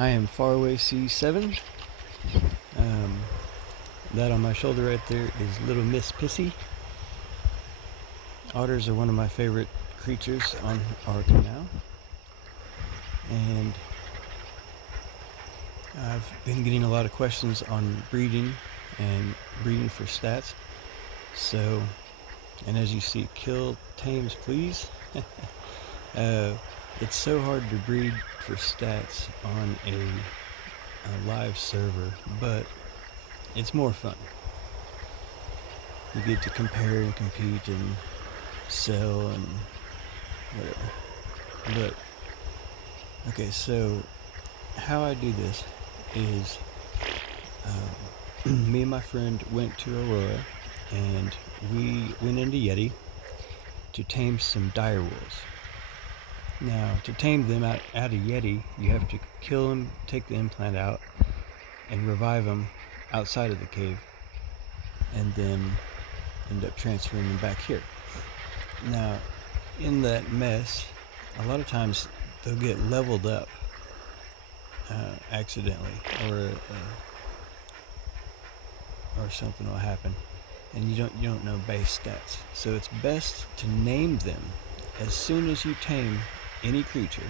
I am Faraway C7. Um, that on my shoulder right there is Little Miss Pissy. Otters are one of my favorite creatures on our canal, and I've been getting a lot of questions on breeding and breeding for stats. So, and as you see, kill tames please. uh, it's so hard to breed for stats on a live server, but it's more fun. You get to compare and compete and sell and whatever. But okay, so how I do this is me and my friend went to Aurora and we went into Yeti to tame some dire wolves. Now, to tame them out of Yeti, you have to kill them, take the implant out, and revive them outside of the cave, and then end up transferring them back here. Now, in that mess, a lot of times they'll get leveled up accidentally, or something will happen, and you don't know base stats. So it's best to name them as soon as you tame any creature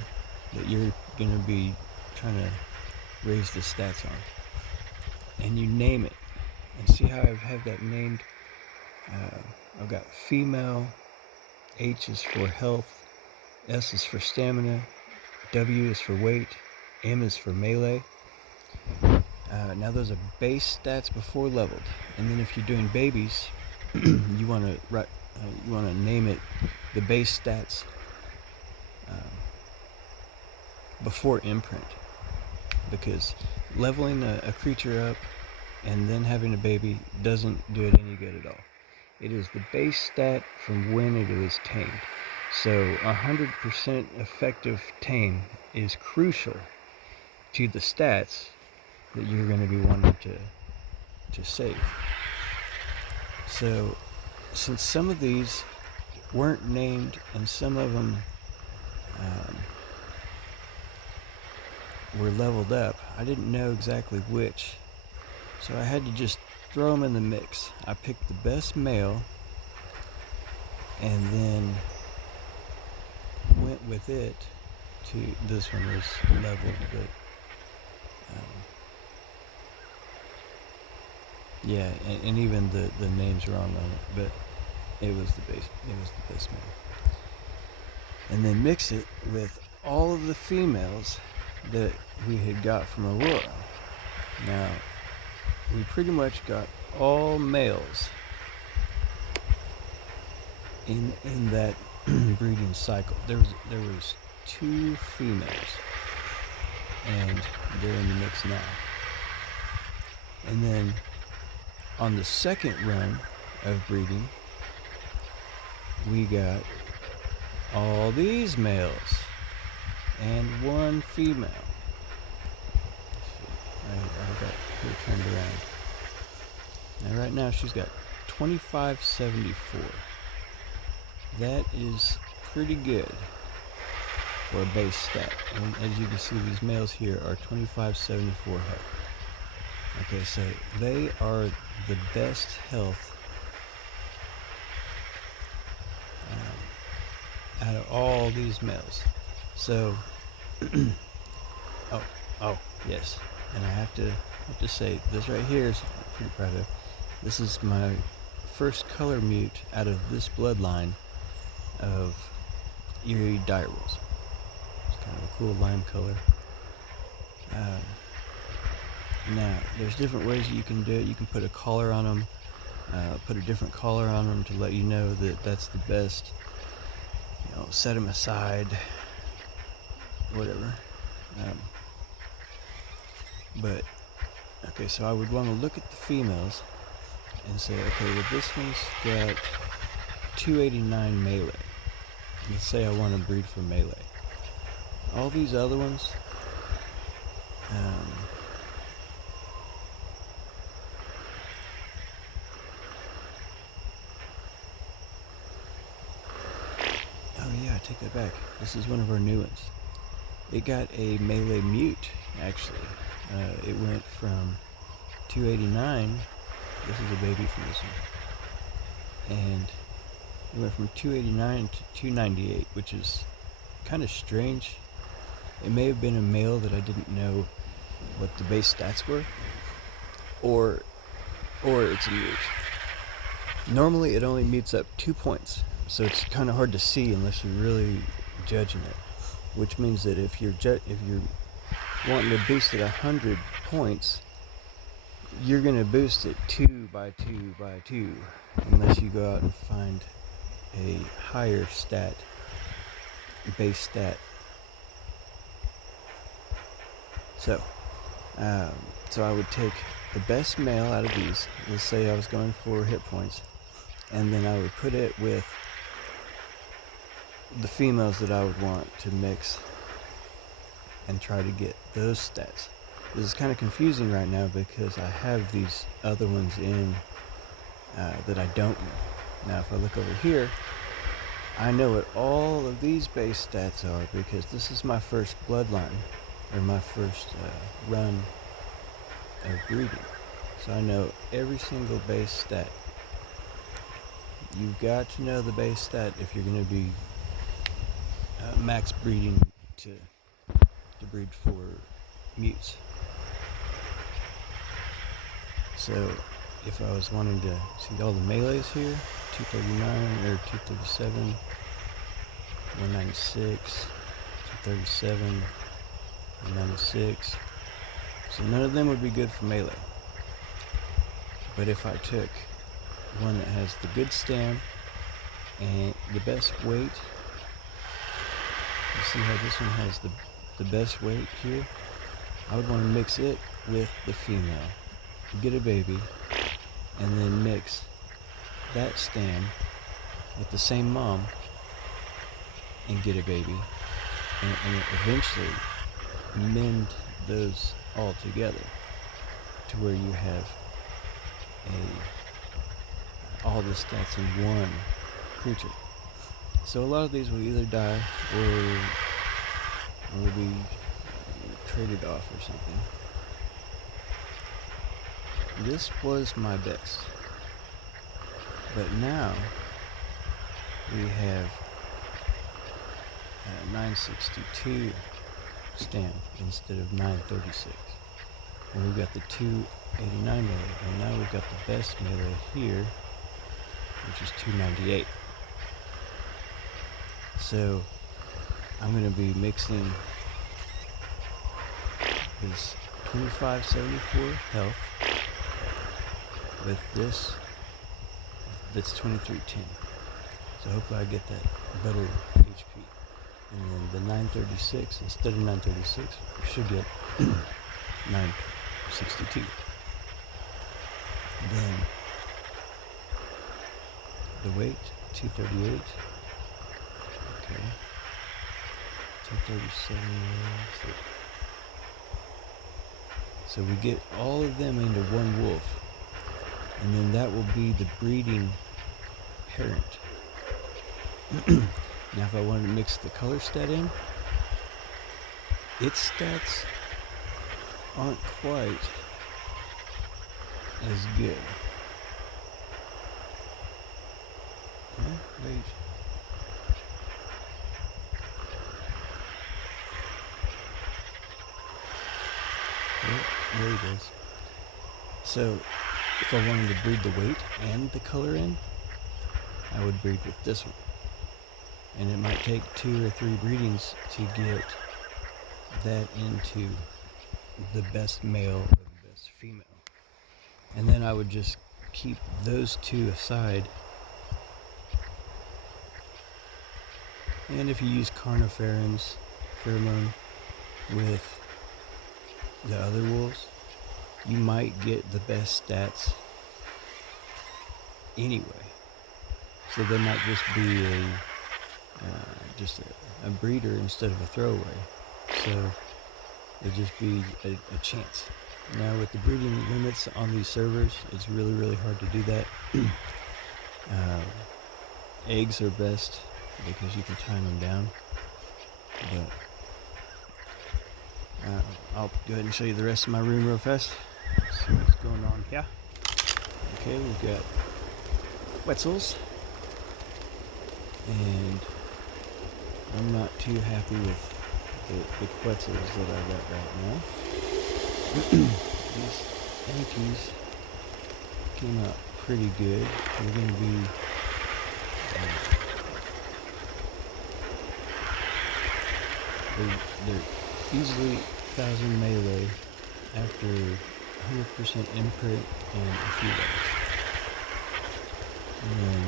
that you're going to be trying to raise the stats on, and you name it. And see how I have that named? I've got female. H is for health, S is for stamina, W is for weight, M is for melee. Now those are base stats before leveled, and then if you're doing babies, you want to name it the base stats before imprint, because leveling a creature up and then having a baby doesn't do it any good at all. It is the base stat from when it was tamed. So 100% effective tame is crucial to the stats that you're going to be wanting to save. So since some of these weren't named and some of them were leveled up, I didn't know exactly which, so I had to just throw them in the mix. I picked the best male and then went with it to, this one was leveled, but yeah, and even the name's wrong on it, but it was the best male. And then mix it with all of the females that we had got from Aurora. Now, we pretty much got all males in that breeding cycle. There was 2 females, and they're in the mix now. And then on the second run of breeding, we got all these males and 1 female. I got her turned around. Now right now she's got 2574. That is pretty good for a base stat. And as you can see, these males here are 2574 health. Okay, so they are the best health out of all these males. So, oh, yes. And I have to say, this right here is I'm pretty proud of. This is my first color mute out of this bloodline of erie dire wolves. It's kind of a cool lime color. Now, there's different ways you can do it. You can put a collar on them, put a different collar on them to let you know that that's the best. Set them aside, whatever. But okay, so I would want to look at the females and say, okay, well, this one's got 289 melee. Let's say I want to breed for melee. All these other ones, oh yeah, I take that back. This is one of our new ones. it got a Melee mute, actually. It went from 289, this is a baby from this one, and it went from 289 to 298, which is kind of strange. It may have been a male that I didn't know what the base stats were, or it's a mute. Normally it only mutes up 2 points, so it's kind of hard to see unless you're really judging it, which means that if you're wanting to boost it 100 points, you're going to boost it 2 by 2 by 2, unless you go out and find a higher base stat. So I would take the best male out of these. Let's say I was going for hit points, and then I would put it with the females that I would want to mix and try to get those stats. This is kind of confusing right now because I have these other ones in that I don't know. Now if I look over here, I know what all of these base stats are because this is my first bloodline, or my first run of breeding. So I know every single base stat. You've got to know the base stat if you're going to be max breeding to breed for mutes. So if I was wanting to see all the melees here, 239 or 237, 196, 237, 196. So none of them would be good for melee. But if I took one that has the good stam and the best weight, you see how this one has the best weight here? I would want to mix it with the female, get a baby, and then mix that stam with the same mom and get a baby, and eventually mend those all together to where you have all the stats in one creature. So a lot of these will either die or will be traded off or something. This was my best, but now we have 962 stamp instead of 936, and we've got the 289 melee, and now we've got the best melee here, which is 298. So I'm going to be mixing this 2574 health with this that's 2310. So hopefully I get that better HP. And then the 936, instead of 936, we should get 962. Then the weight, 238. Okay. 237. So we get all of them into one wolf. And then that will be the breeding parent. Now if I wanted to mix the color stat in, its stats aren't quite as good. Wait. There it is. So if I wanted to breed the weight and the color in, I would breed with this one. And it might take 2 or 3 breedings to get that into the best male or the best female. And then I would just keep those 2 aside. And if you use carniferins pheromone with the other wolves, you might get the best stats anyway. So they might just be a breeder instead of a throwaway. So it'd just be a chance. Now with the breeding limits on these servers, it's really, really hard to do that. Eggs are best because you can time them down. I'll go ahead and show you the rest of my room real fast. See what's going on here. Okay, we've got Quetzals, and I'm not too happy with the Quetzals that I got right now. These Yankees came out pretty good. They're going to be they're easily 1,000 melee after 100% imprint and a few days. And then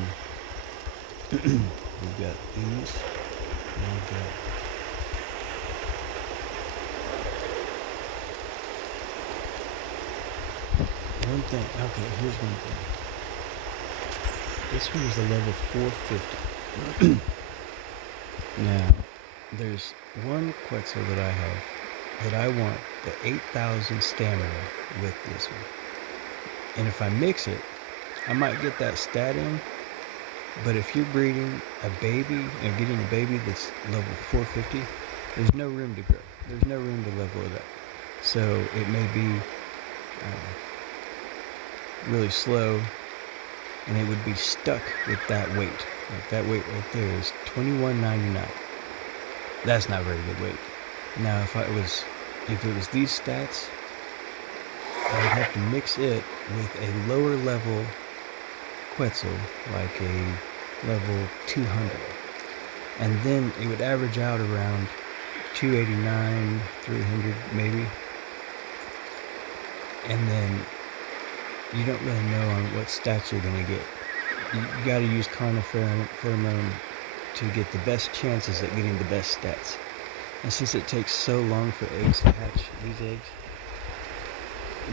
we've got these, and I've got one thing. Okay, here's one thing. This one is a level 450. Now, there's one Quetzal that I have that I want the 8,000 stamina with this one. And if I mix it, I might get that stat in. But if you're breeding a baby and getting a baby that's level 450, there's no room to grow. There's no room to level it up. So it may be really slow, and it would be stuck with that weight. Like that weight right there is 21.99. That's not very good weight. Now if it was these stats, I would have to mix it with a lower level Quetzal, like a level 200, and then it would average out around 289, 300 maybe. And then you don't really know on what stats you're gonna get. You gotta use pheromone to get the best chances at getting the best stats. And since it takes so long for eggs to hatch, these eggs,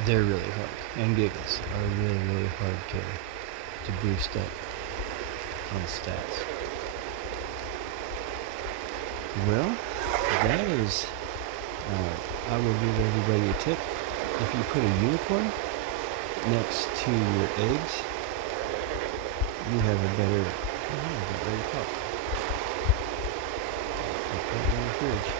they're really hard. And gigas are really, really hard to boost up on stats. Well, that is, I will give everybody a tip. If you put a unicorn next to your eggs, you have a better pop. Put that in the fridge.